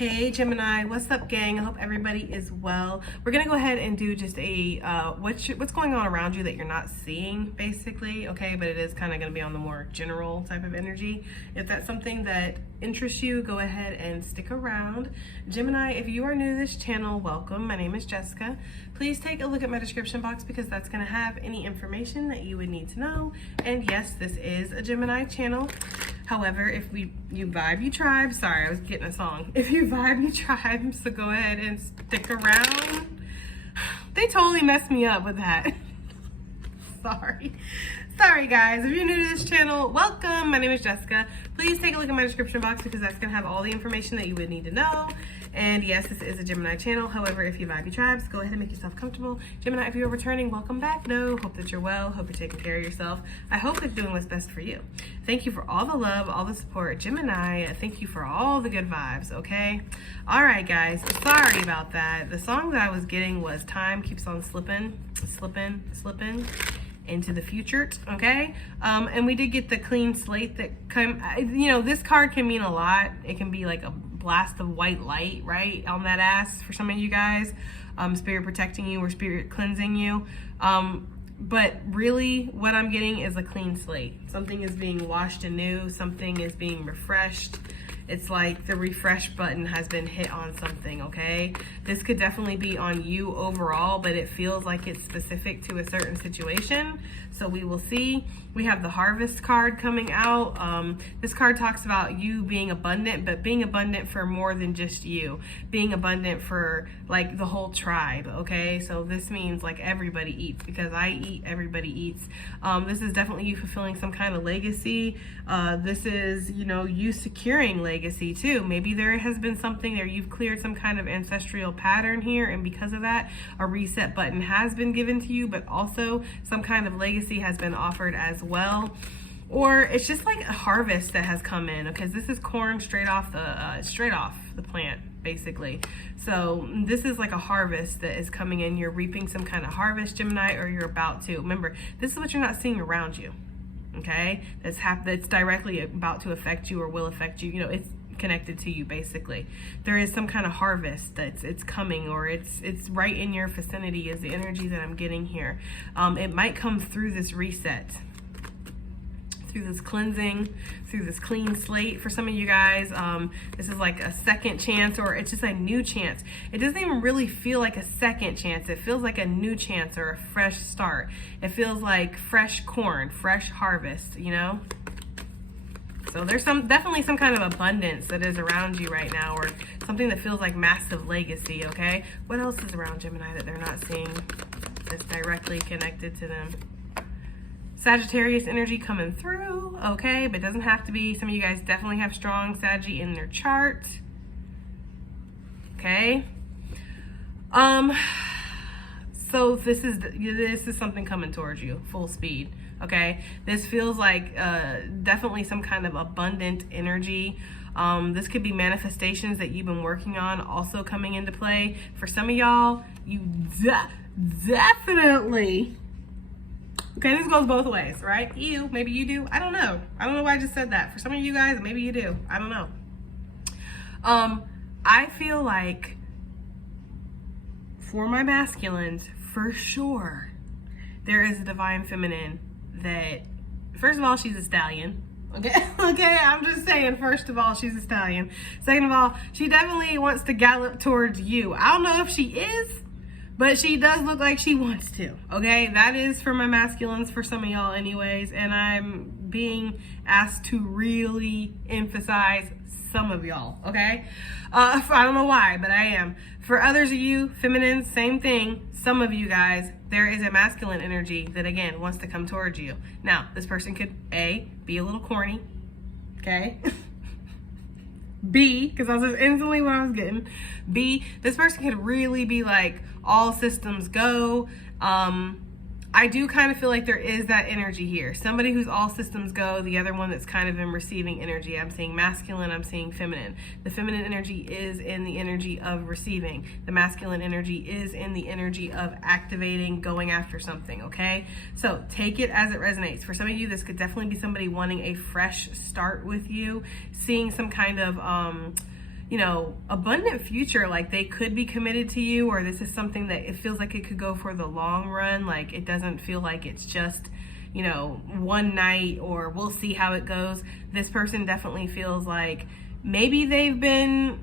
Hey Gemini, what's up gang? I hope everybody is well. We're gonna go ahead and do just a what's going on around you that you're not seeing, basically, okay? But it is kind of gonna be on the more general type of energy. If that's something that interests you, go ahead and stick around. Gemini, if you are new to this channel, welcome. My name is Jessica. Please take a look at my description box because that's gonna have any information that you would need to know. And yes, this is a Gemini channel. However, if you vibe, you tribe. Sorry, I was getting a song. If you vibe, you tribe, so go ahead and stick around. They totally messed me up with that. Sorry guys. If you're new to this channel, welcome. My name is Jessica. Please take a look at my description box because that's gonna have all the information that you would need to know. And yes, this is a Gemini channel. However, if you vibe, you tribes, go ahead and make yourself comfortable. Gemini, if you're returning, welcome back. No, hope that you're well. Hope you're taking care of yourself. I hope it's doing what's best for you. Thank you for all the love, all the support. Gemini, thank you for all the good vibes, okay? All right, guys, sorry about that. The song that I was getting was Time Keeps on Slipping into the future, okay? And we did get the clean slate that this card can mean a lot. It can be like a blast of white light, right, on that ass for some of you guys. Spirit protecting you or spirit cleansing you. But really what I'm getting is a clean slate. Something is being washed anew. Something is being refreshed. It's like the refresh button has been hit on something, okay? This could definitely be on you overall, but it feels like it's specific to a certain situation. So we will see. We have the Harvest card coming out. This card talks about you being abundant, but being abundant for more than just you. Being abundant for like the whole tribe, okay? So this means like everybody eats. Because I eat, everybody eats. This is definitely you fulfilling some kind of legacy. This is, you securing legacy too. Maybe there has been something there. You've cleared some kind of ancestral pattern here, and because of that, a reset button has been given to you, but also some kind of legacy has been offered as well. Or it's just like a harvest that has come in, because this is corn straight off the plant, basically. So this is like a harvest that is coming in. You're reaping some kind of harvest, Gemini, or you're about to. Remember, this is what you're not seeing around you, okay? That's directly about to affect you or will affect you. It's connected to you, basically. There is some kind of harvest it's coming, or it's right in your vicinity is the energy that I'm getting here. It might come through this reset, through this cleansing, through this clean slate. For some of you guys, this is like a second chance, or it's just a new chance. It doesn't even really feel like a second chance. It feels like a new chance or a fresh start. It feels like fresh corn, fresh harvest, So there's definitely some kind of abundance that is around you right now, or something that feels like massive legacy, okay? What else is around Gemini that they're not seeing that's directly connected to them? Sagittarius energy coming through, okay? But it doesn't have to be. Some of you guys definitely have strong Saggy in their chart, okay? So this is something coming towards you, full speed. Okay, this feels like definitely some kind of abundant energy. This could be manifestations that you've been working on also coming into play. For some of y'all, you definitely, okay, this goes both ways, right? Maybe you do. I don't know. I don't know why I just said that. For some of you guys, maybe you do. I don't know. I feel like for my masculines, for sure, there is a divine feminine that, first of all, she's a stallion. Okay, I'm just saying, first of all, she's a stallion. Second of all, she definitely wants to gallop towards you. I don't know if she is, but she does look like she wants to, okay? That is for my masculines, for some of y'all anyways, and I'm being asked to really emphasize some of y'all, okay? I don't know why, but I am. For others of you, feminines, same thing. Some of you guys, there is a masculine energy that, again, wants to come towards you. Now, this person could, A, be a little corny, okay? B, because that's just instantly what I was getting. B, this person could really be like, all systems go. I do kind of feel like there is that energy here. Somebody who's all systems go, the other one that's kind of in receiving energy. I'm seeing masculine, I'm seeing feminine. The feminine energy is in the energy of receiving. The masculine energy is in the energy of activating, going after something, okay? So take it as it resonates. For some of you, this could definitely be somebody wanting a fresh start with you, seeing some kind of abundant future. Like they could be committed to you, or this is something that it feels like it could go for the long run. Like it doesn't feel like it's just, one night or we'll see how it goes. This person definitely feels like maybe they've been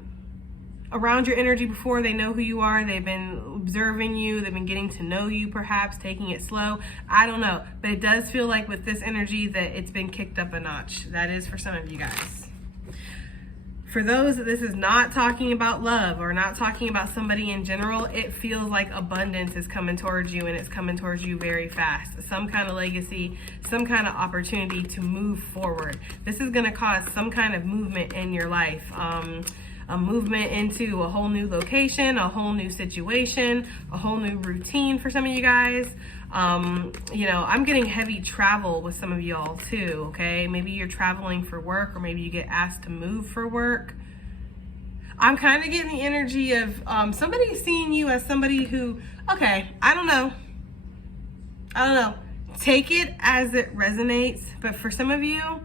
around your energy before. They know who you are. They've been observing you. They've been getting to know you, perhaps taking it slow. I don't know. But it does feel like with this energy that it's been kicked up a notch. That is for some of you guys. For those that this is not talking about love or not talking about somebody in general, it feels like abundance is coming towards you, and it's coming towards you very fast. Some kind of legacy, some kind of opportunity to move forward. This is going to cause some kind of movement in your life. A movement into a whole new location, a whole new situation, a whole new routine for some of you guys. I'm getting heavy travel with some of y'all too, okay? Maybe you're traveling for work, or maybe you get asked to move for work. I'm kind of getting the energy of somebody seeing you as somebody who, okay, I don't know. Take it as it resonates, but for some of you,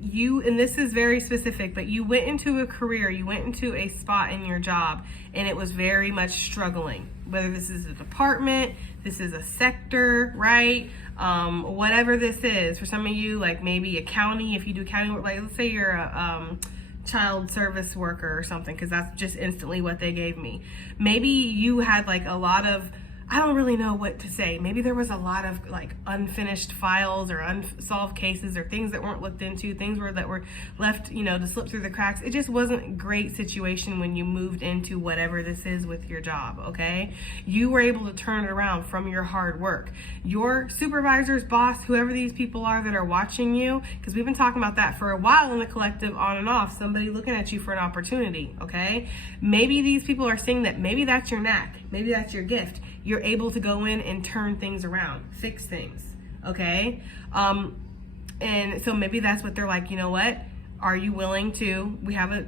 and this is very specific, but you went into a career, you went into a spot in your job, and it was very much struggling. Whether this is a department, this is a sector, right? Whatever this is. For some of you, like maybe a county, if you do county work, like let's say you're a child service worker or something, because that's just instantly what they gave me. Maybe you had like a lot of, I don't really know what to say. Maybe there was a lot of like unfinished files or unsolved cases or things that weren't looked into, things that were left, to slip through the cracks. It just wasn't a great situation when you moved into whatever this is with your job, okay? You were able to turn it around from your hard work. Your supervisors, boss, whoever these people are that are watching you, because we've been talking about that for a while in the collective, on and off, somebody looking at you for an opportunity, okay? Maybe these people are seeing that maybe that's your knack, maybe that's your gift. You're able to go in and turn things around, fix things, okay? And so maybe that's what they're like, you know what? Are you willing to, we have a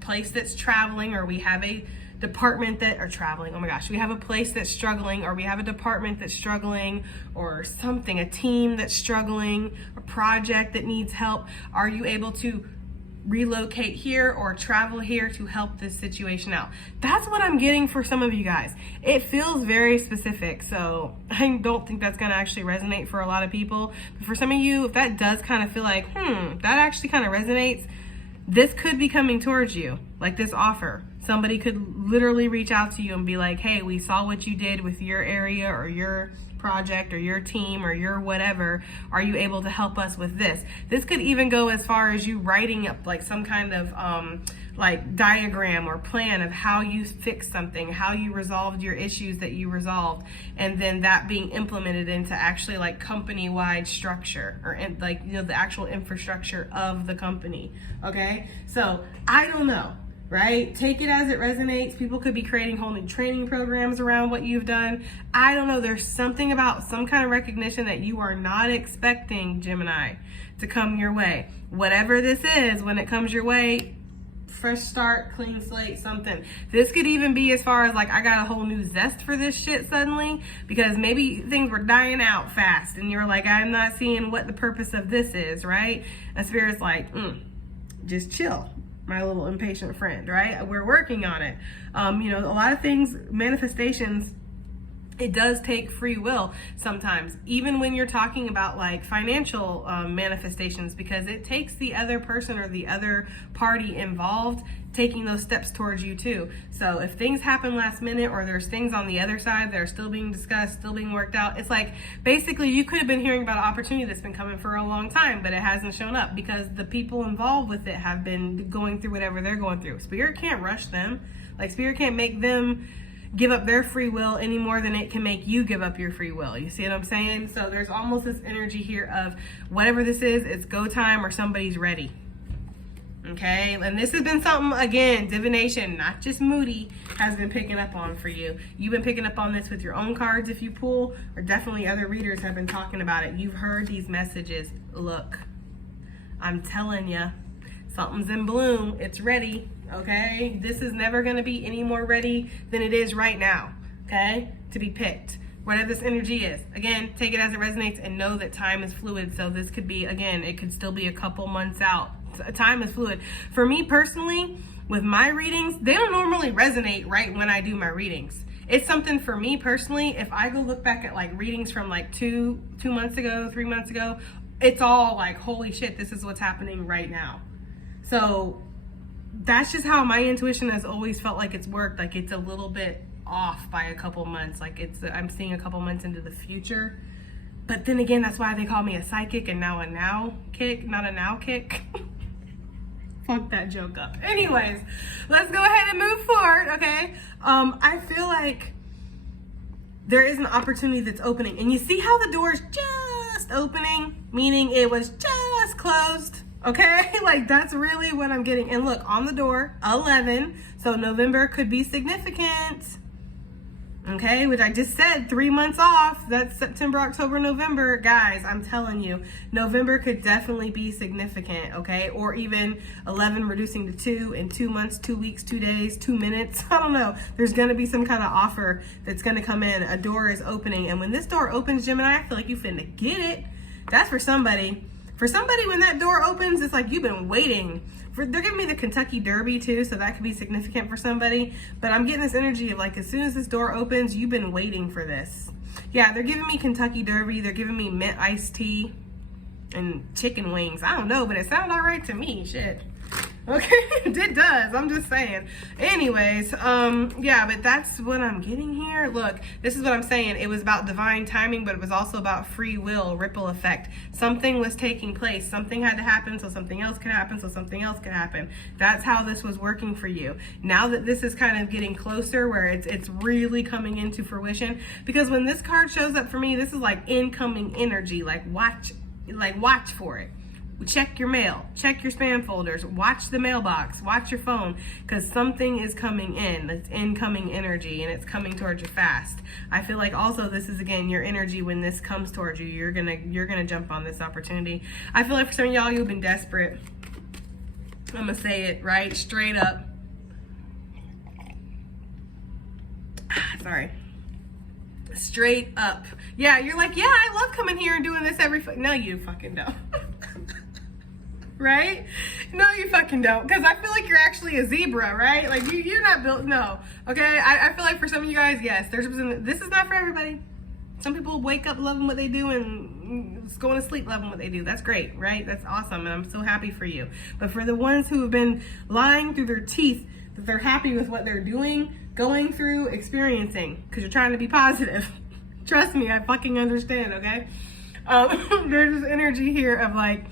place that's traveling, or we have a department that are traveling. Oh my gosh, we have a place that's struggling, or we have a department that's struggling, or something, a team that's struggling, a project that needs help. Are you able to relocate here or travel here to help this situation out? That's what I'm getting for some of you guys. It feels very specific, so I don't think that's going to actually resonate for a lot of people. But for some of you, if that does kind of feel like, that actually kind of resonates, this could be coming towards you, like this offer. Somebody could literally reach out to you and be like, hey, we saw what you did with your area or your project or your team or your whatever. Are you able to help us with this? This could even go as far as you writing up like some kind of like diagram or plan of how you fixed something, how you resolved your issues that you resolved, and then that being implemented into actually like company-wide structure, or like the actual infrastructure of the company. Okay, so I don't know. Right? Take it as it resonates. People could be creating whole new training programs around what you've done. I don't know. There's something about some kind of recognition that you are not expecting, Gemini, to come your way. Whatever this is, when it comes your way, fresh start, clean slate, something. This could even be as far as like, I got a whole new zest for this shit suddenly, because maybe things were dying out fast and you're like, I'm not seeing what the purpose of this is, right? And Spirit's like, just chill, my little impatient friend, right? We're working on it. A lot of things, manifestations, it does take free will sometimes, even when you're talking about like financial manifestations, because it takes the other person or the other party involved taking those steps towards you too. So if things happen last minute, or there's things on the other side that are still being discussed, still being worked out, it's like basically you could have been hearing about an opportunity that's been coming for a long time, but it hasn't shown up because the people involved with it have been going through whatever they're going through. Spirit can't rush them. Like Spirit can't make them give up their free will any more than it can make you give up your free will. You see what I'm saying? So there's almost this energy here of whatever this is, it's go time or somebody's ready. Okay, and this has been something, again, divination, not just Moody, has been picking up on for you. You've been picking up on this with your own cards if you pull, or definitely other readers have been talking about it. You've heard these messages. Look, I'm telling you, something's in bloom. It's ready, okay? This is never going to be any more ready than it is right now, okay, to be picked. Whatever this energy is, again, take it as it resonates and know that time is fluid. So this could be, again, it could still be a couple months out Time is fluid. For me personally, with my readings, they don't normally resonate right when I do my readings. It's something for me personally, if I go look back at like readings from like two months ago, 3 months ago, it's all like, holy shit, this is what's happening right now. So that's just how my intuition has always felt like it's worked. Like it's a little bit off by a couple months. Like I'm seeing a couple months into the future. But then again, that's why they call me a psychic and now a now kick, not a now kick. Fuck that joke up. Anyways, let's go ahead and move forward, okay? I feel like there is an opportunity that's opening. And you see how the door's just opening? Meaning it was just closed, okay? Like that's really what I'm getting. And look, on the door, 11. So November could be significant. Okay, which I just said 3 months off. That's September, October, November. Guys, I'm telling you, November could definitely be significant, okay? Or even 11 reducing to 2 in 2 months, 2 weeks, 2 days, 2 minutes. I don't know. There's going to be some kind of offer that's going to come in. A door is opening. And when this door opens, Gemini, I feel like you finna get it. That's for somebody. For somebody, when that door opens, it's like you've been waiting. They're giving me the Kentucky Derby too, so that could be significant for somebody. But I'm getting this energy of like, as soon as this door opens, you've been waiting for this. Yeah, they're giving me Kentucky Derby. They're giving me mint iced tea and chicken wings. I don't know, but it sounded all right to me. Shit. Okay, it does. I'm just saying. Anyways, yeah, but that's what I'm getting here. Look, this is what I'm saying. It was about divine timing, but it was also about free will, ripple effect. Something was taking place. Something had to happen so something else could happen so something else could happen. That's how this was working for you. Now that this is kind of getting closer where it's really coming into fruition, because when this card shows up for me, this is like incoming energy. Like watch for it. Check your mail, check your spam folders, watch the mailbox, watch your phone, because something is coming in. It's incoming energy and it's coming towards you fast. I feel like also this is again your energy when this comes towards you. You're gonna jump on this opportunity. I feel like for some of y'all, you've been desperate. I'm gonna say it right straight up. Sorry. Straight up. Yeah, you're like, yeah, I love coming here and doing this no, you fucking don't. Right? No, you fucking don't. Because I feel like you're actually a zebra, right? Like you're not built. No. Okay. I feel like for some of you guys, yes, this is not for everybody. Some people wake up loving what they do and going to sleep loving what they do. That's great, right? That's awesome. And I'm so happy for you. But for the ones who have been lying through their teeth that they're happy with what they're doing, going through, experiencing, because you're trying to be positive. Trust me, I fucking understand, okay? There's this energy here of like,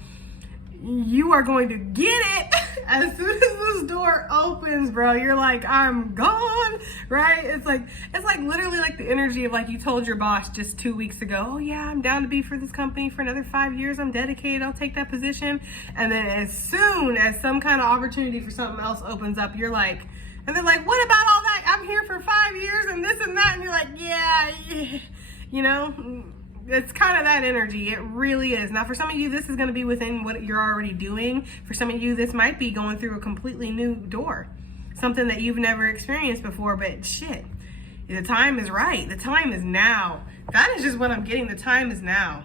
you are going to get it as soon as this door opens, bro. You're like, I'm gone, right? It's like literally like the energy of like you told your boss just 2 weeks ago, oh yeah, I'm down to be for this company for another 5 years. I'm dedicated. I'll take that position. And then as soon as some kind of opportunity for something else opens up, you're like, and they're like, what about all that? I'm here for 5 years and this and that. And you're like, yeah. You know, it's kind of that energy. It really is. Now, for some of you, this is going to be within what you're already doing. For some of you, this might be going through a completely new door, something that you've never experienced before. But shit, the time is right. The time is now. That is just what I'm getting. The time is now.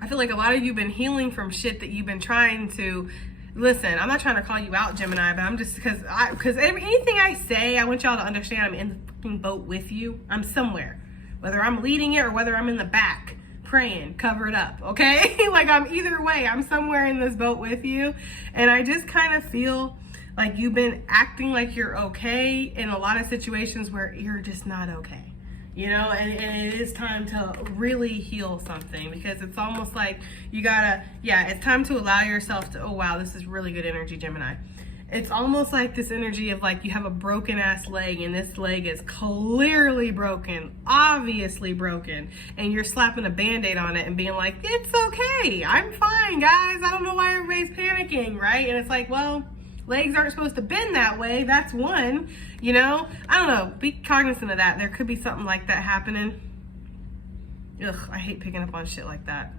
I feel like a lot of you have been healing from shit that you've been trying to. Listen, I'm not trying to call you out, Gemini, but I'm just because anything I say, I want y'all to understand I'm in the fucking boat with you. I'm somewhere. Whether I'm leading it or whether I'm in the back praying, cover it up, okay? Like I'm either way, I'm somewhere in this boat with you. And I just kind of feel like you've been acting like you're okay in a lot of situations where you're just not okay. You know, and it is time to really heal something, because it's almost like you gotta, yeah, it's time to allow yourself to, oh wow, this is really good energy, Gemini. It's almost like this energy of like you have a broken ass leg and this leg is clearly broken, obviously broken, and you're slapping a band-aid on it and being like, it's okay, I'm fine, guys. I don't know why everybody's panicking, right? And it's like, well, legs aren't supposed to bend that way. That's one, you know? I don't know. Be cognizant of that. There could be something like that happening. Ugh, I hate picking up on shit like that.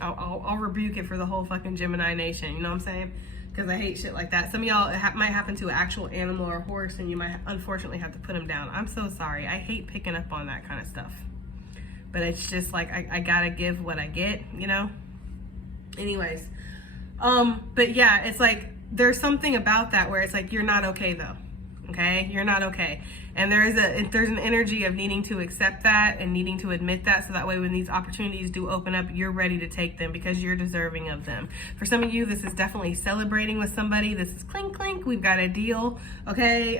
I'll rebuke it for the whole fucking Gemini nation, you know what I'm saying? Because I hate shit like that. Some of y'all, might happen to an actual animal or horse and you might unfortunately have to put them down. I'm so sorry. I hate picking up on that kind of stuff. But it's just like, I gotta give what I get, you know? Anyways, but yeah, it's like there's something about that where it's like you're not okay though. Okay, you're not okay, and there's an energy of needing to accept that and needing to admit that, so that way when these opportunities do open up, you're ready to take them because you're deserving of them. For some of you, this is definitely celebrating with somebody. This is clink clink, we've got a deal. Okay,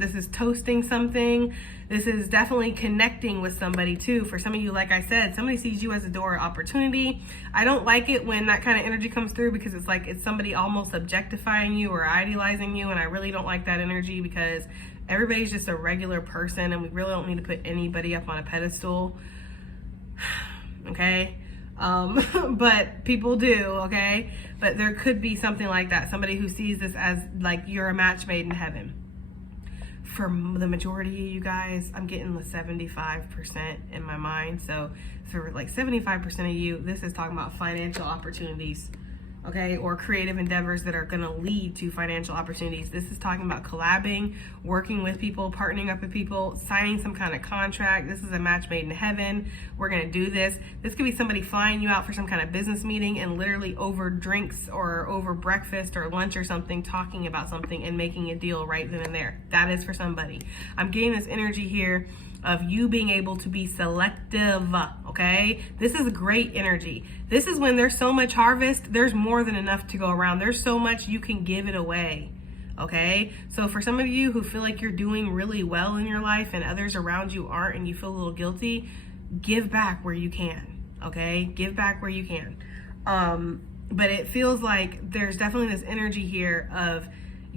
this is toasting something. This is definitely connecting with somebody too. For some of you, like I said, somebody sees you as a door of opportunity. I don't like it when that kind of energy comes through because it's like it's somebody almost objectifying you or idealizing you, and I really don't like that energy because everybody's just a regular person and we really don't need to put anybody up on a pedestal. Okay? But people do, okay? But there could be something like that. Somebody who sees this as like you're a match made in heaven. For the majority of you guys, I'm getting the 75% in my mind. So for like 75% of you, this is talking about financial opportunities, okay, or creative endeavors that are going to lead to financial opportunities. This is talking about collabing, working with people, partnering up with people, signing some kind of contract. This is a match made in heaven. We're going to do this. This could be somebody flying you out for some kind of business meeting and literally over drinks or over breakfast or lunch or something, talking about something and making a deal right then and there. That is for somebody. I'm getting this energy here of you being able to be selective, okay? This is great energy. This is when there's so much harvest, there's more than enough to go around. There's so much you can give it away, okay? So for some of you who feel like you're doing really well in your life and others around you aren't and you feel a little guilty, give back where you can, okay? Give back where you can. But it feels like there's definitely this energy here of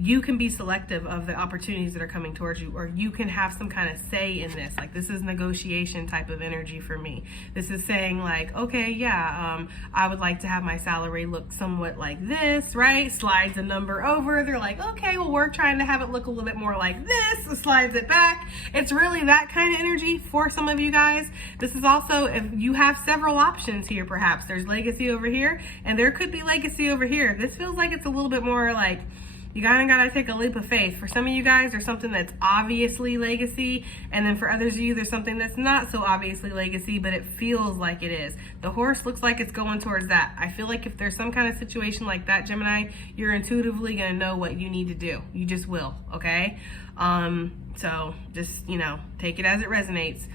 you can be selective of the opportunities that are coming towards you, or you can have some kind of say in this. Like this is negotiation type of energy for me. This is saying like, okay, yeah, I would like to have my salary look somewhat like this, right? Slides a number over. They're like, okay, well, we're trying to have it look a little bit more like this. Slides it back. It's really that kind of energy for some of you guys. This is also, if you have several options here, perhaps there's legacy over here and there could be legacy over here. This feels like it's a little bit more like, you gotta take a leap of faith. For some of you guys, there's something that's obviously legacy, and then for others of you, there's something that's not so obviously legacy, but it feels like it is. The horse looks like it's going towards that. I feel like if there's some kind of situation like that, Gemini, you're intuitively gonna know what you need to do. You just will, okay? So just, take it as it resonates.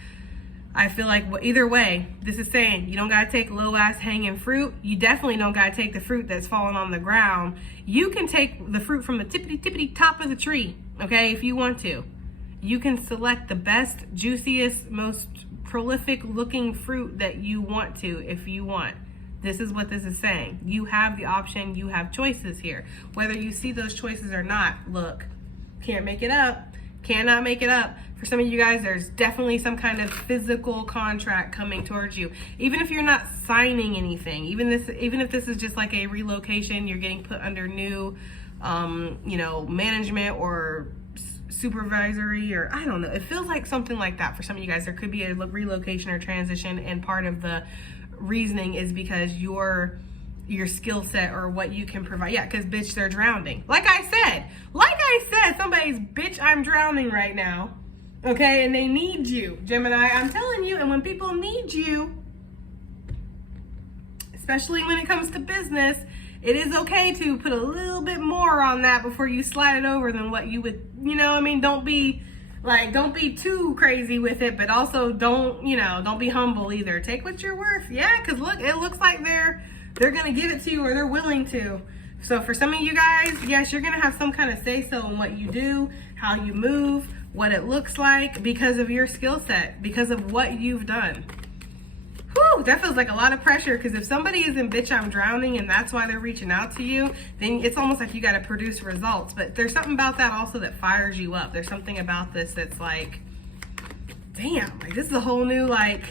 I feel like either way, this is saying you don't got to take low ass hanging fruit. You definitely don't got to take the fruit that's falling on the ground. You can take the fruit from the tippity top of the tree, okay, if you want to. You can select the best, juiciest, most prolific looking fruit that you want to if you want. This is what this is saying. You have the option. You have choices here. Whether you see those choices or not, look, can't make it up. Cannot make it up. For some of you guys, there's definitely some kind of physical contract coming towards you. Even if you're not signing anything, even if this is just like a relocation, you're getting put under new, management or supervisory, or I don't know. It feels like something like that for some of you guys. There could be a relocation or transition, and part of the reasoning is because your skill set or what you can provide. Yeah, because bitch, they're drowning. Like I said, somebody's bitch, I'm drowning right now. Okay, and they need you, Gemini. I'm telling you, and when people need you, especially when it comes to business, it is okay to put a little bit more on that before you slide it over than what you would, don't be too crazy with it, but also don't be humble either. Take what you're worth. Yeah, because look, it looks like they're going to give it to you, or they're willing to. So for some of you guys, yes, you're going to have some kind of say-so in what you do, how you move, what it looks like, because of your skill set, because of what you've done. Whew, that feels like a lot of pressure, because if somebody is in bitch, I'm drowning, and that's why they're reaching out to you, then it's almost like you got to produce results. But there's something about that also that fires you up. There's something about this that's like, damn, like this is a whole new, like,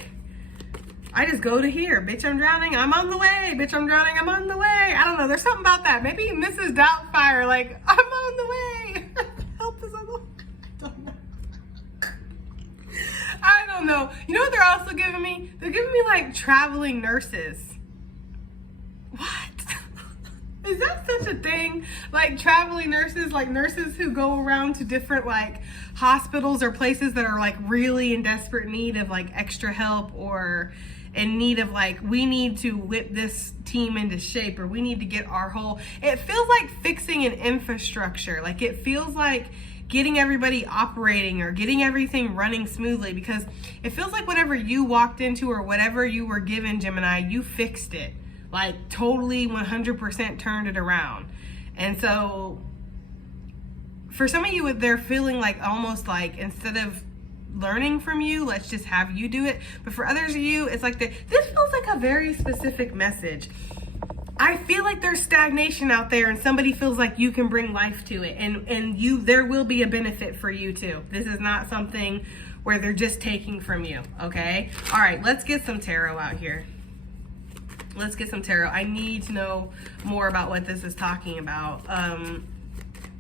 I just go to here. Bitch, I'm drowning. I'm on the way. Bitch, I'm drowning. I'm on the way. I don't know. There's something about that. Maybe Mrs. Doubtfire, like, I'm on the way. Help is on the way. I don't know. You know what they're also giving me? They're giving me like traveling nurses. What? Is that such a thing? Like traveling nurses, like nurses who go around to different like hospitals or places that are like really in desperate need of like extra help, or in need of like, we need to whip this team into shape, or we need to get our whole, it feels like fixing an infrastructure. Like it feels like getting everybody operating or getting everything running smoothly, because it feels like whatever you walked into or whatever you were given, Gemini, you fixed it. Like totally 100% turned it around. And so for some of you, they're feeling like almost like instead of learning from you, let's just have you do it. But for others of you, it's like this feels like a very specific message. I feel like there's stagnation out there and somebody feels like you can bring life to it, and there will be a benefit for you too. This is not something where they're just taking from you, okay? All right, let's get some tarot out here. Let's get some tarot. I need to know more about what this is talking about.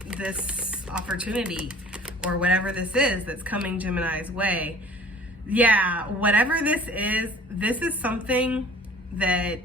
This opportunity or whatever this is that's coming Gemini's way. Yeah, whatever this is something that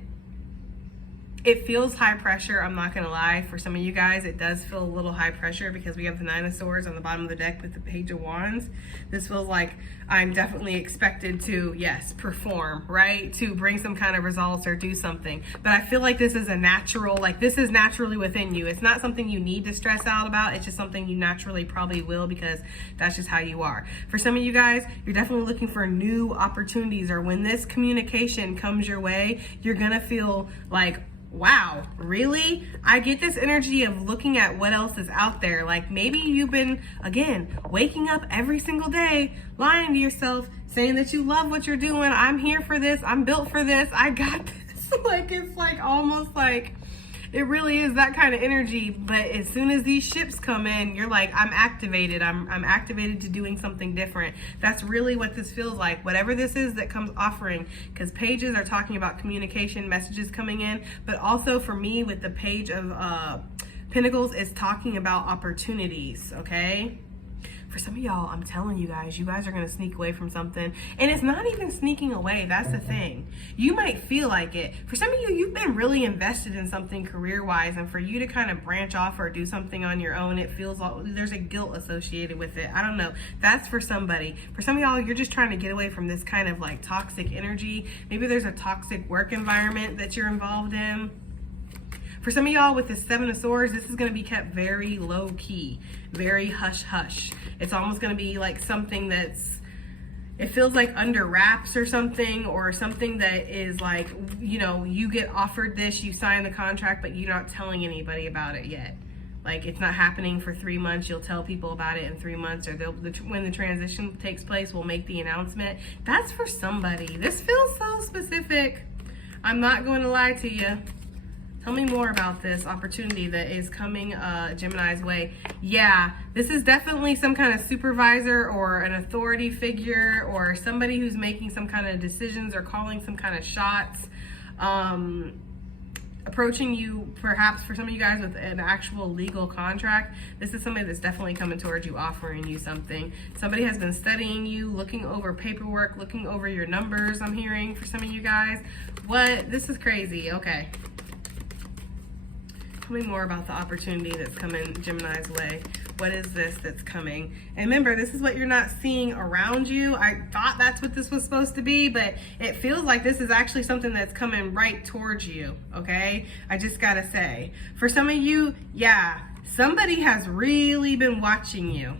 it feels high pressure. I'm not gonna lie. For some of you guys, it does feel a little high pressure because we have the Nine of Swords on the bottom of the deck with the Page of Wands. This feels like I'm definitely expected to, yes, perform, right? To bring some kind of results or do something. But I feel like this is a natural, like this is naturally within you. It's not something you need to stress out about. It's just something you naturally probably will, because that's just how you are. For some of you guys, you're definitely looking for new opportunities, or when this communication comes your way, you're gonna feel like, wow, really? I get this energy of looking at what else is out there. Like maybe you've been, again, waking up every single day, lying to yourself, saying that you love what you're doing. I'm here for this. I'm built for this. I got this. Like, it's like almost like it really is that kind of energy. But as soon as these ships come in, you're like, I'm activated. I'm activated to doing something different. That's really what this feels like. Whatever this is that comes offering, because pages are talking about communication, messages coming in, but also for me with the Page of Pentacles is talking about opportunities, okay? For some of y'all, I'm telling you guys are going to sneak away from something. And it's not even sneaking away. That's the thing. You might feel like it. For some of you, you've been really invested in something career-wise. And for you to kind of branch off or do something on your own, it feels like there's a guilt associated with it. I don't know. That's for somebody. For some of y'all, you're just trying to get away from this kind of like toxic energy. Maybe there's a toxic work environment that you're involved in. For some of y'all with the Seven of Swords, this is going to be kept very low key, very hush hush. It's almost going to be like something that's, it feels like under wraps or something that is like, you know, you get offered this, you sign the contract, but you're not telling anybody about it yet. Like it's not happening for 3 months. You'll tell people about it in 3 months, or when the transition takes place, we'll make the announcement. That's for somebody. This feels so specific. I'm not going to lie to you. Tell me more about this opportunity that is coming Gemini's way. Yeah, this is definitely some kind of supervisor or an authority figure, or somebody who's making some kind of decisions or calling some kind of shots. Approaching you, perhaps for some of you guys, with an actual legal contract. This is somebody that's definitely coming towards you, offering you something. Somebody has been studying you, looking over paperwork, looking over your numbers, I'm hearing, for some of you guys. What? This is crazy. Okay. Tell me more about the opportunity that's coming Gemini's way. What is this that's coming? And remember, this is what you're not seeing around you. I thought that's what this was supposed to be, but it feels like this is actually something that's coming right towards you, okay? I just gotta say. For some of you, yeah, somebody has really been watching you.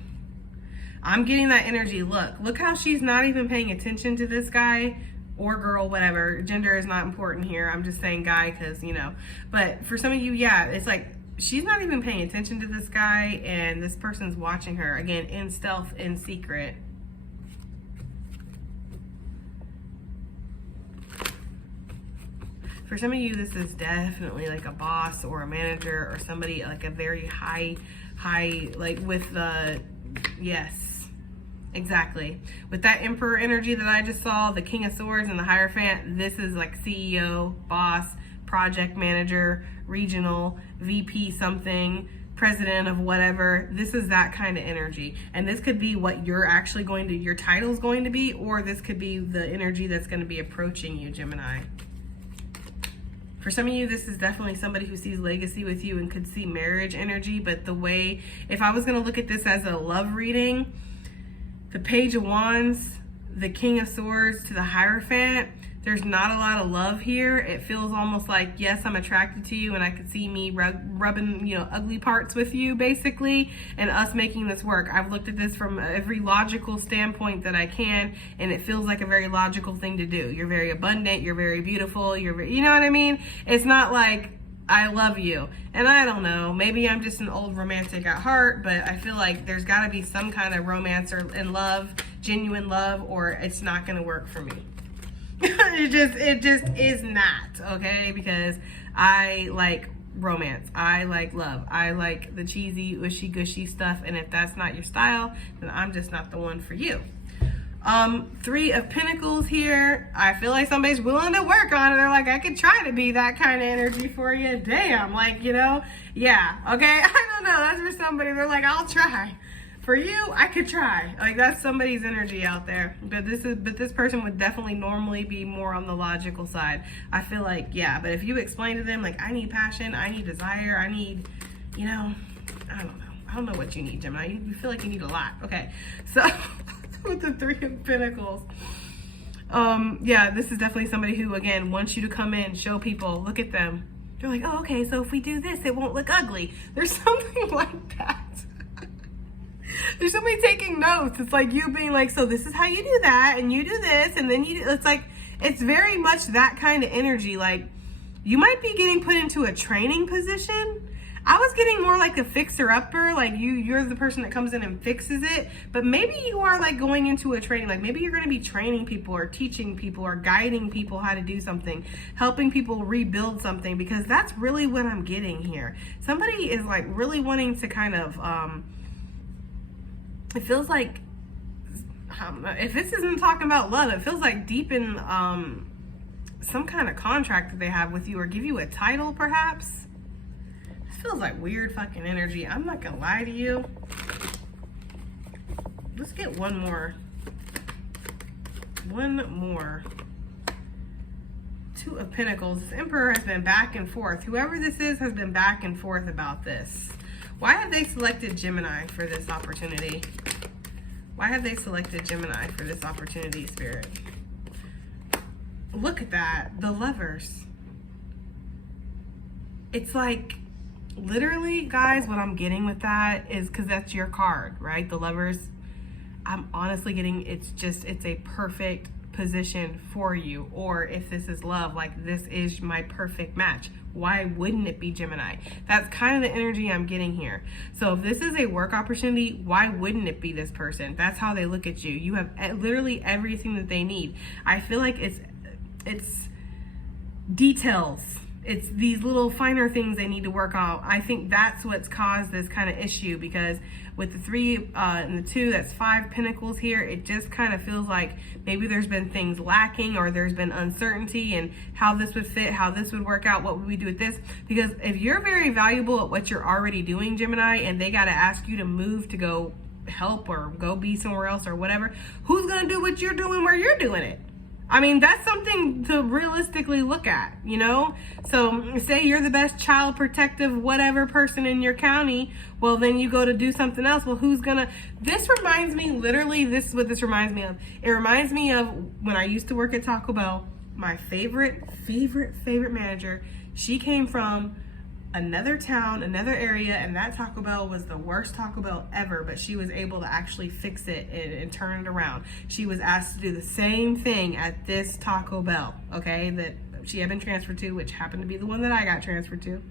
I'm getting that energy. Look how she's not even paying attention to this guy. Or girl, whatever. Gender is not important here. I'm just saying guy because, you know. But for some of you, yeah, it's like she's not even paying attention to this guy, and this person's watching her, again, in stealth, in secret. For some of you, this is definitely like a boss or a manager or somebody like a very high, like with the, yes. Exactly. With that Emperor energy that I just saw, the King of Swords and the Hierophant, this is like CEO, boss, project manager, regional, VP something, president of whatever. This is that kind of energy. And this could be what you're actually going to, your title's going to be, or this could be the energy that's going to be approaching you, Gemini. For some of you, this is definitely somebody who sees legacy with you and could see marriage energy. But the way, if I was going to look at this as a love reading, the Page of Wands, the King of Swords to the Hierophant, There's not a lot of love here. It feels almost like, yes, I'm attracted to you and I could see me rubbing, you know, ugly parts with you, basically, and us making this work. I've looked at this from every logical standpoint that I can, and it feels like a very logical thing to do. You're very abundant, you're very beautiful, you know what I mean? It's not like, I love you. And I don't know, maybe I'm just an old romantic at heart, but I feel like there's got to be some kind of romance and love, genuine love, or it's not going to work for me. it just is not, okay? Because I like romance, I like love, I like the cheesy, ushy gushy stuff, and if that's not your style, then I'm just not the one for you. 3 of Pentacles here. I feel like somebody's willing to work on it. They're like, I could try to be that kind of energy for you. Damn, like, you know, yeah, okay. I don't know, that's for somebody. They're like, I'll try. For you, I could try. Like, that's somebody's energy out there. But this person would definitely normally be more on the logical side. I feel like, yeah, but if you explain to them, like, I need passion, I need desire, I need, you know, I don't know what you need, Gemini. You feel like you need a lot. Okay, so with the 3 of Pentacles, yeah, this is definitely somebody who, again, wants you to come in, show people, look at them. They're like, oh, okay, so if we do this, it won't look ugly. There's something like that. There's somebody taking notes. It's like you being like, so this is how you do that, and you do this, and then you do, it's like, it's very much that kind of energy. Like, you might be getting put into a training position. I was getting more like a fixer-upper, like you're the person that comes in and fixes it, but maybe you are like going into a training, like maybe you're going to be training people or teaching people or guiding people how to do something, helping people rebuild something, because that's really what I'm getting here. Somebody is like really wanting to kind of, it feels like, if this isn't talking about love, it feels like deep in some kind of contract that they have with you, or give you a title perhaps. Feels like weird fucking energy. I'm not gonna lie to you. Let's get one more. 2 of Pentacles. This Emperor has been back and forth. Whoever this is has been back and forth about this. Why have they selected Gemini for this opportunity? Why have they selected Gemini for this opportunity, Spirit? Look at that. The Lovers. It's like, literally, guys, what I'm getting with that is, because that's your card, right? The Lovers. I'm honestly getting, it's a perfect position for you. Or if this is love, like, this is my perfect match. Why wouldn't it be Gemini? That's kind of the energy I'm getting here. So if this is a work opportunity, why wouldn't it be this person? That's how they look at you. You have literally everything that they need. I feel like it's details. It's these little finer things they need to work on. I think that's what's caused this kind of issue, because with the 3 and the 2, that's 5 Pentacles here. It just kind of feels like maybe there's been things lacking, or there's been uncertainty in how this would fit, how this would work out, what would we do with this? Because if you're very valuable at what you're already doing, Gemini, and they got to ask you to move to go help or go be somewhere else or whatever, who's going to do what you're doing where you're doing it? I mean, that's something to realistically look at, you know? So say you're the best child protective whatever person in your county. Well, then you go to do something else. Well, who's gonna, this reminds me, literally, this is what this reminds me of. It reminds me of when I used to work at Taco Bell. My favorite manager, she came from another town, another area, and that Taco Bell was the worst Taco Bell ever, but she was able to actually fix it and turn it around. She was asked to do the same thing at this Taco Bell, okay, that she had been transferred to, which happened to be the one that I got transferred to.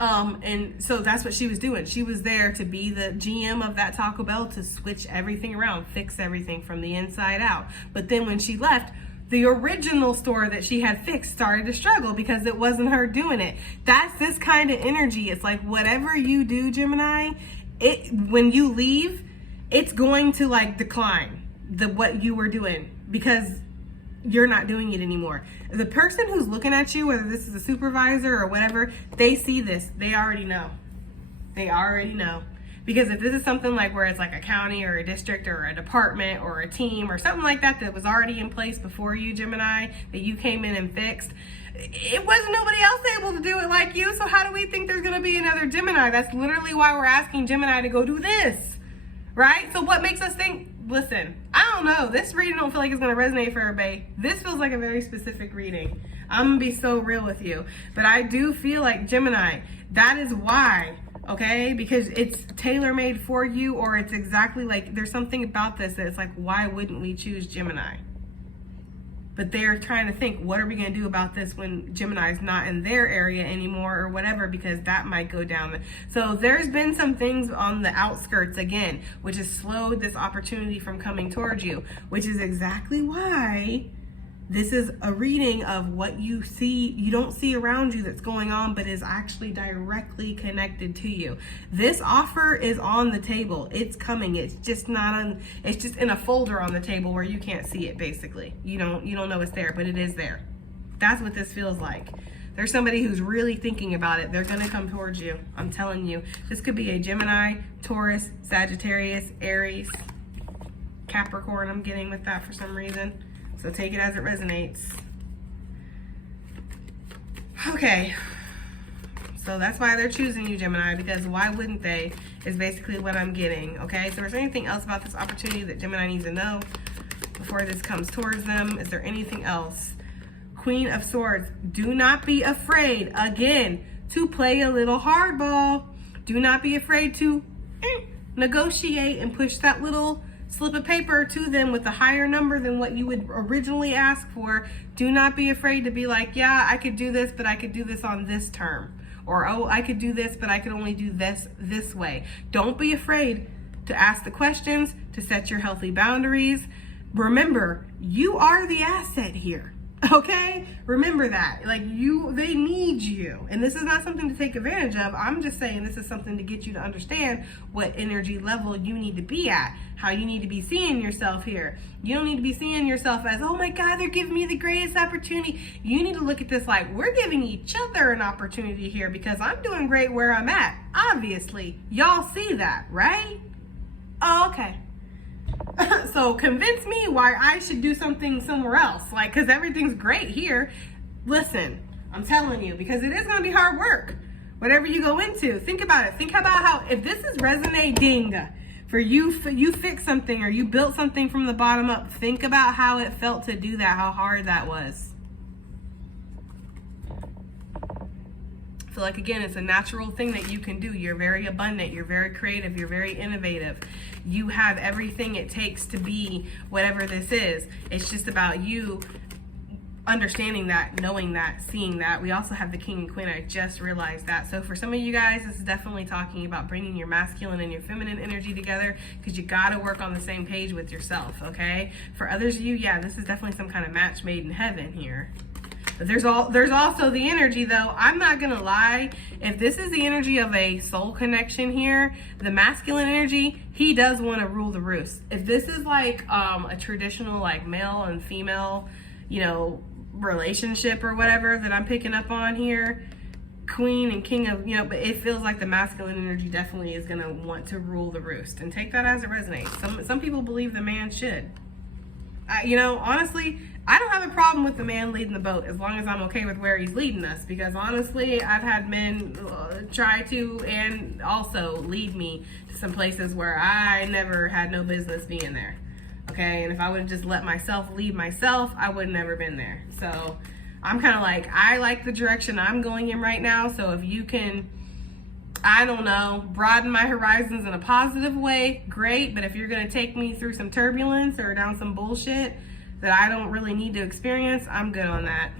And so that's what she was doing. She was there to be the GM of that Taco Bell, to switch everything around, fix everything from the inside out. But then when she left, the original store that she had fixed started to struggle because it wasn't her doing it. That's this kind of energy. It's like whatever you do, Gemini, when you leave, it's going to like decline what you were doing, because you're not doing it anymore. The person who's looking at you, whether this is a supervisor or whatever, they see this. They already know. They already know. Because if this is something like where it's like a county or a district or a department or a team or something like that that was already in place before you, Gemini, that you came in and fixed, it wasn't nobody else able to do it like you. So how do we think there's going to be another Gemini? That's literally why we're asking Gemini to go do this, right? So what makes us think, listen, I don't know. This reading don't feel like it's going to resonate for everybody. This feels like a very specific reading. I'm going to be so real with you. But I do feel like, Gemini, that is why, okay? Because it's tailor-made for you, or it's exactly like, there's something about this that it's like, why wouldn't we choose Gemini? But they're trying to think, what are we going to do about this when Gemini's not in their area anymore or whatever, because that might go down. So there's been some things on the outskirts again, which has slowed this opportunity from coming towards you, which is exactly why this is a reading of what you see, you don't see around you that's going on, but is actually directly connected to you. This offer is on the table. It's coming. It's just not on, it's just in a folder on the table where you can't see it, basically. You don't know it's there, but it is there. That's what this feels like. There's somebody who's really thinking about it. They're going to come towards you. I'm telling you. This could be a Gemini, Taurus, Sagittarius, Aries, Capricorn. I'm getting with that for some reason. So take it as it resonates. Okay. So that's why they're choosing you, Gemini, because why wouldn't they, is basically what I'm getting. Okay, so is there anything else about this opportunity that Gemini needs to know before this comes towards them? Is there anything else? Queen of Swords. Do not be afraid, again, to play a little hardball. Do not be afraid to negotiate and push that little slip of paper to them with a higher number than what you would originally ask for. Do not be afraid to be like, yeah, I could do this, but I could do this on this term. Or, oh, I could do this, but I could only do this way. Don't be afraid to ask the questions, to set your healthy boundaries. Remember, you are the asset here. Okay, remember that. Like, they need you, and this is not something to take advantage of. I'm just saying this is something to get you to understand what energy level you need to be at, how you need to be seeing yourself here. You don't need to be seeing yourself as, oh my God, they're giving me the greatest opportunity. You need to look at this like, we're giving each other an opportunity here, because I'm doing great where I'm at. Obviously, y'all see that, right? Oh, okay. So convince me why I should do something somewhere else. Like, because everything's great here. Listen, I'm telling you, because it is going to be hard work. Whatever you go into, think about it. Think about how, if this is resonating for you, you fixed something or you built something from the bottom up, think about how it felt to do that, how hard that was. I feel like, again, it's a natural thing that you can do. You're very abundant, you're very creative, you're very innovative. You have everything it takes to be whatever this is. It's just about you understanding that, knowing that, seeing that. We also have the King and Queen. I just realized that. So for some of you guys, this is definitely talking about bringing your masculine and your feminine energy together, because you got to work on the same page with yourself, okay? For others of you, yeah, this is definitely some kind of match made in heaven here. But there's also the energy, though. I'm not gonna lie. If this is the energy of a soul connection here, the masculine energy, he does want to rule the roost. If this is like a traditional like male and female, you know, relationship or whatever that I'm picking up on here, Queen and King of, you know, but it feels like the masculine energy definitely is gonna want to rule the roost. And take that as it resonates. Some people believe the man should. You know, honestly, I don't have a problem with the man leading the boat as long as I'm okay with where he's leading us, because honestly, I've had men try to and also lead me to some places where I never had no business being there. Okay, and if I would have just let myself lead myself, I would have never been there. So I'm kind of like, I like the direction I'm going in right now. So if you can, I don't know, broaden my horizons in a positive way, great. But if you're going to take me through some turbulence or down some bullshit that I don't really need to experience, I'm good on that.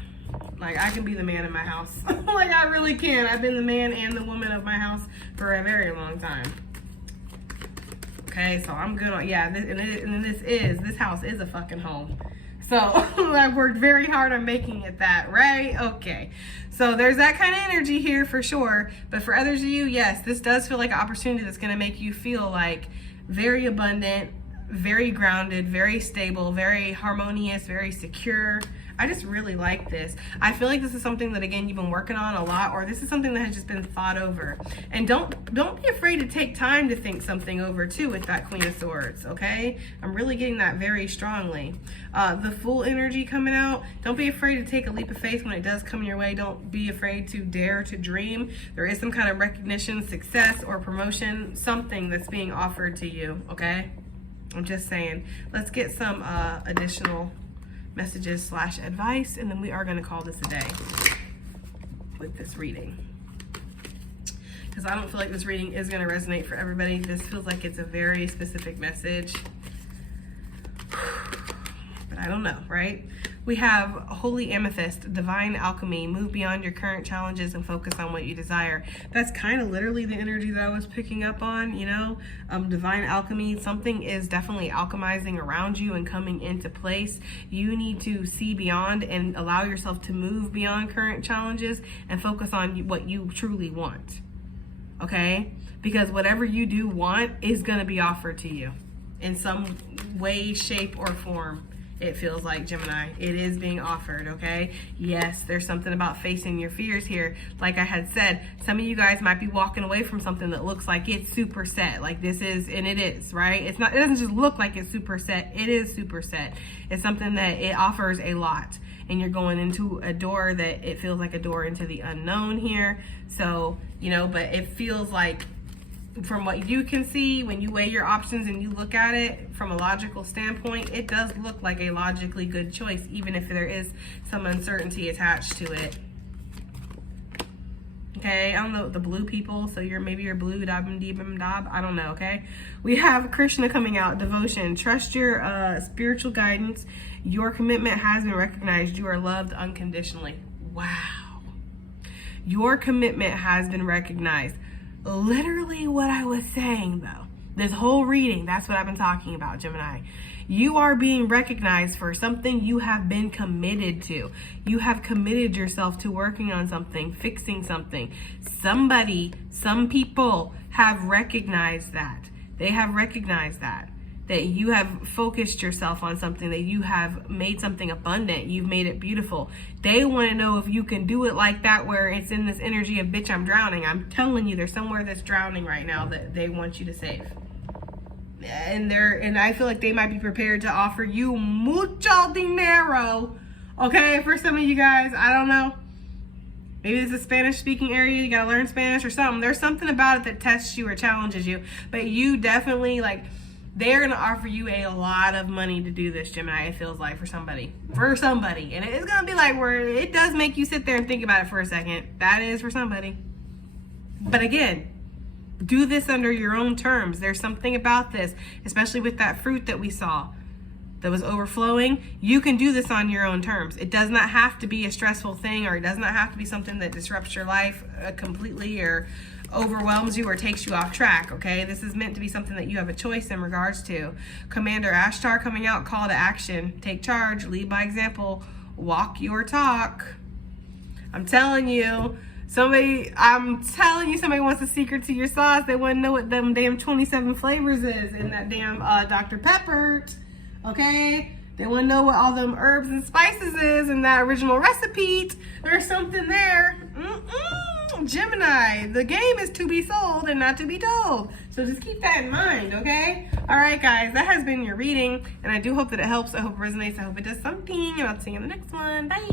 Like, I can be the man in my house. Like, I really can. I've been the man and the woman of my house for a very long time. Okay, so I'm good on, yeah, this house is a fucking home. So I've worked very hard on making it that, right? Okay, so there's that kind of energy here for sure. But for others of you, yes, this does feel like an opportunity that's going to make you feel like very abundant, very grounded, very stable, very harmonious, very secure. I just really like this. I feel like this is something that, again, you've been working on a lot, or this is something that has just been thought over. And don't be afraid to take time to think something over too with that Queen of Swords, okay? I'm really getting that very strongly. The Fool energy coming out. Don't be afraid to take a leap of faith when it does come your way. Don't be afraid to dare to dream. There is some kind of recognition, success, or promotion, something that's being offered to you, okay? I'm just saying. Let's get some additional messages / advice, and then we are going to call this a day with this reading. Because I don't feel like this reading is going to resonate for everybody. This feels like it's a very specific message. But I don't know, right? We have Holy Amethyst, Divine Alchemy, move beyond your current challenges and focus on what you desire. That's kind of literally the energy that I was picking up on, you know? Divine Alchemy, something is definitely alchemizing around you and coming into place. You need to see beyond and allow yourself to move beyond current challenges and focus on what you truly want, okay? Because whatever you do want is going to be offered to you in some way, shape, or form. It feels like, Gemini, it is being offered, okay? Yes, there's something about facing your fears here. Like I had said, some of you guys might be walking away from something that looks like it's super set. Like this is, and it is, right? It's not, it doesn't just look like it's super set. It is super set. It's something that it offers a lot. And you're going into a door that it feels like a door into the unknown here. So, you know, but it feels like, from what you can see, when you weigh your options and you look at it from a logical standpoint, it does look like a logically good choice, even if there is some uncertainty attached to it. Okay, I don't know the blue people, so maybe you're blue, dob, I don't know, okay? We have Krishna coming out, devotion. Trust your spiritual guidance. Your commitment has been recognized. You are loved unconditionally. Wow. Your commitment has been recognized. Literally what I was saying, though. This whole reading, that's what I've been talking about, Gemini. You are being recognized for something you have been committed to. You have committed yourself to working on something, fixing something. Somebody, some people have recognized that. They have recognized that you have focused yourself on something, that you have made something abundant. You've made it beautiful. They want to know if you can do it like that, where it's in this energy of, bitch, I'm drowning. I'm telling you, there's somewhere that's drowning right now that they want you to save. And I feel like they might be prepared to offer you mucho dinero. Okay, for some of you guys, I don't know. Maybe it's a Spanish-speaking area. You got to learn Spanish or something. There's something about it that tests you or challenges you. But you definitely, like, they're going to offer you a lot of money to do this, Gemini, it feels like, for somebody. And it's going to be like where it does make you sit there and think about it for a second. That is for somebody. But again, do this under your own terms. There's something about this, especially with that fruit that we saw that was overflowing. You can do this on your own terms. It does not have to be a stressful thing, or it does not have to be something that disrupts your life completely or overwhelms you or takes you off track, okay? This is meant to be something that you have a choice in regards to. Commander Ashtar coming out, call to action. Take charge, lead by example, walk your talk. I'm telling you, somebody wants a secret to your sauce. They want to know what them damn 27 flavors is in that damn Dr. Pepper, okay? They want to know what all them herbs and spices is in that original recipe. There's something there. Gemini, the game is to be sold and not to be told. So just keep that in mind, okay? All right, guys, that has been your reading, and I do hope that it helps. I hope it resonates. I hope it does something, and I'll see you in the next one. Bye.